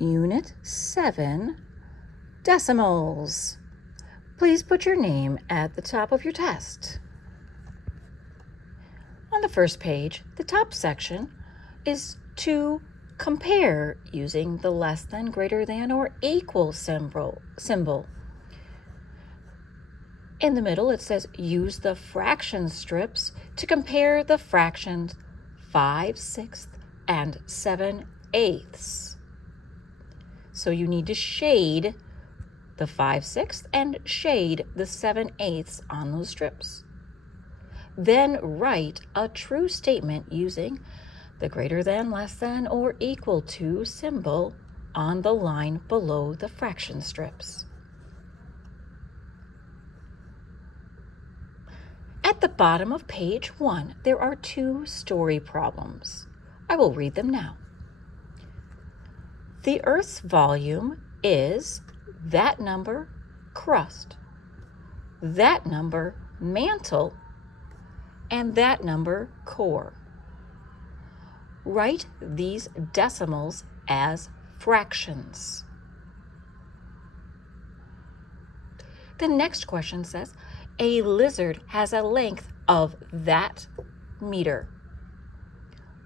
Unit 7, Decimals. Please put your name at the top of your test. On the first page, the top section is to compare using the less than, greater than, or equal symbol. In the middle, it says use the fraction strips to compare the fractions 5/6 and 7/8. So you need to shade the 5/6 and shade the 7/8 on those strips. Then write a true statement using the greater than, less than, or equal to symbol on the line below the fraction strips. At the bottom of page 1, there are 2 story problems. I will read them now. The Earth's volume is that number crust, that number mantle, and that number core. Write these decimals as fractions. The next question says, a lizard has a length of that meter.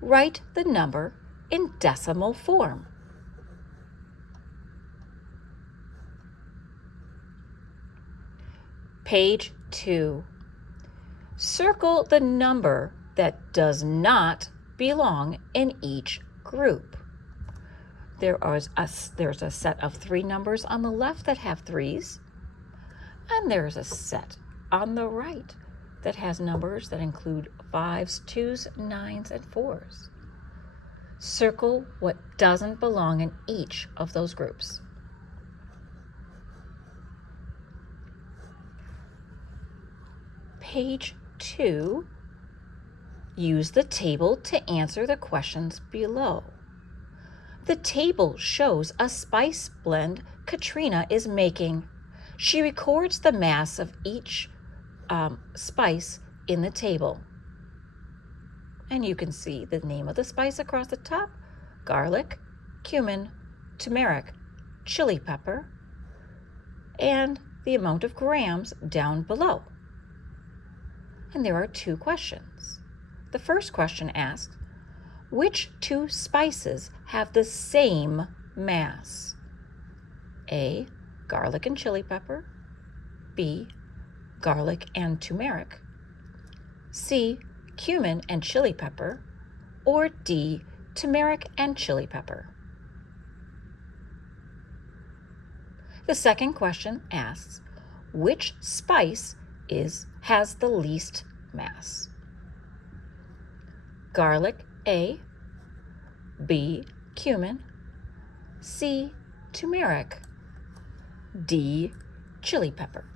Write the number in decimal form. Page 2. Circle the number that does not belong in each group. There's a set of 3 numbers on the left that have 3s, and there's a set on the right that has numbers that include 5s, 2s, 9s, and 4s. Circle what doesn't belong in each of those groups. Page 2, use the table to answer the questions below. The table shows a spice blend Katrina is making. She records the mass of each spice in the table. And you can see the name of the spice across the top: garlic, cumin, turmeric, chili pepper, and the amount of grams down below. And there are 2 questions. The first question asks, which 2 spices have the same mass? A, garlic and chili pepper. B, garlic and turmeric. C, cumin and chili pepper. Or D, turmeric and chili pepper. The second question asks, which spice has the least mass? Garlic, A. B, cumin. C, turmeric. D, chili pepper.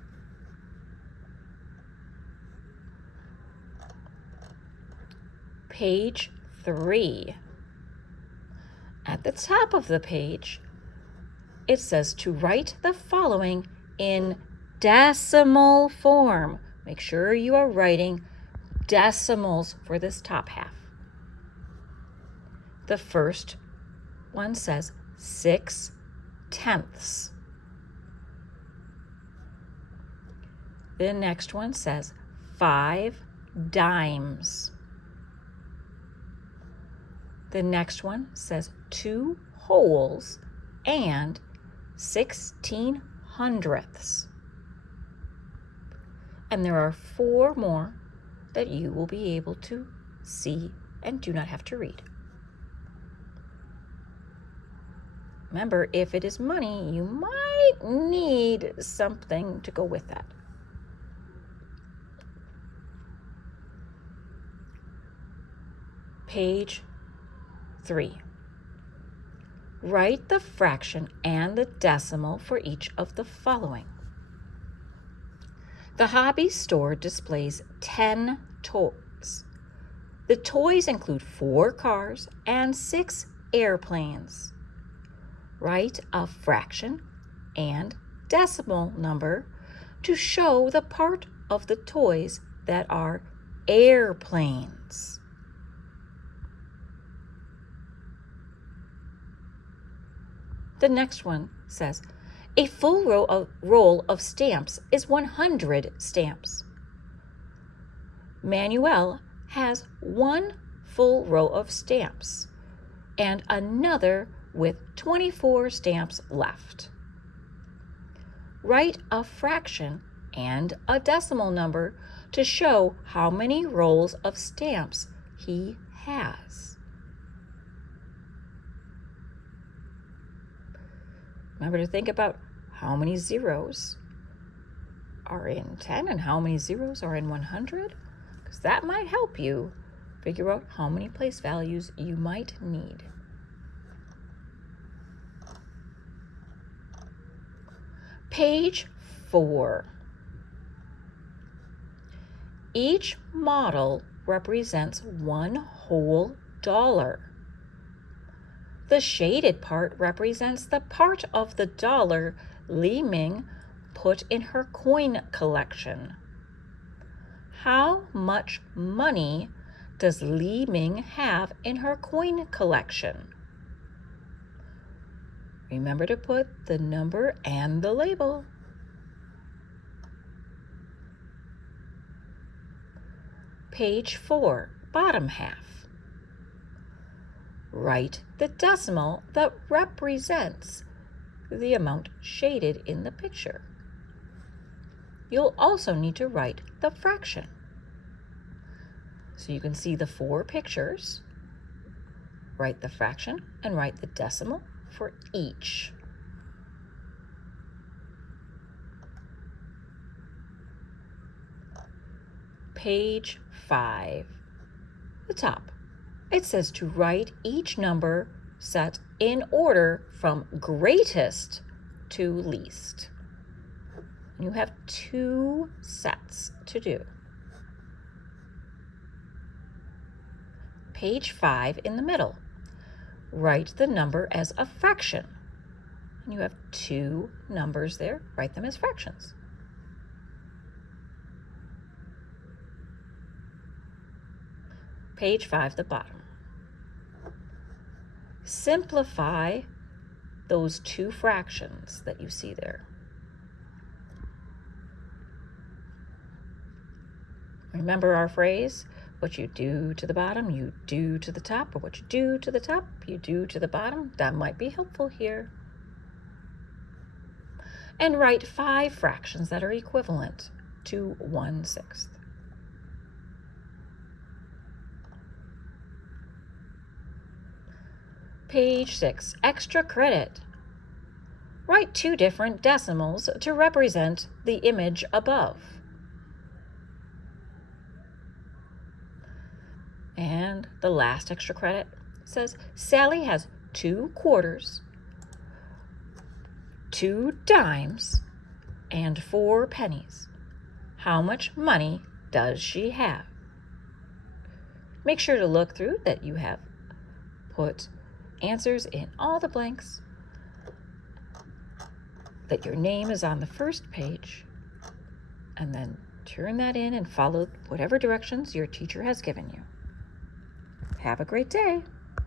Page 3. At the top of the page, it says to write the following in decimal form. Make sure you are writing decimals for this top half. The first one says 6/10. The next one says 5 dimes. The next one says 2 wholes and 16 hundredths. And there are 4 more that you will be able to see and do not have to read. Remember, if it is money, you might need something to go with that. Page 3. Write the fraction and the decimal for each of the following. The hobby store displays 10 toys. The toys include 4 cars and 6 airplanes. Write a fraction and decimal number to show the part of the toys that are airplanes. The next one says, a full roll of stamps is 100 stamps. Manuel has one full row of stamps and another with 24 stamps left. Write a fraction and a decimal number to show how many rolls of stamps he has. Remember to think about how many zeros are in 10 and how many zeros are in 100, because that might help you figure out how many place values you might need. Page 4. Each model represents one whole dollar. The shaded part represents the part of the dollar Li Ming put in her coin collection. How much money does Li Ming have in her coin collection? Remember to put the number and the label. Page 4, bottom half. Write the decimal that represents the amount shaded in the picture. You'll also need to write the fraction. So you can see the 4 pictures, write the fraction, and write the decimal for each. Page 5, the top. It says to write each number set in order from greatest to least. You have 2 sets to do. Page 5 in the middle. Write the number as a fraction. And you have 2 numbers there. Write them as fractions. Page 5, the bottom. Simplify those 2 fractions that you see there. Remember our phrase, what you do to the bottom, you do to the top, or what you do to the top, you do to the bottom. That might be helpful here. And write 5 fractions that are equivalent to 1/6. Page 6, extra credit. Write 2 different decimals to represent the image above. And the last extra credit says, Sally has 2 quarters, 2 dimes, and 4 pennies. How much money does she have? Make sure to look through that you have put answers in all the blanks, that your name is on the first page, and then turn that in and follow whatever directions your teacher has given you. Have a great day.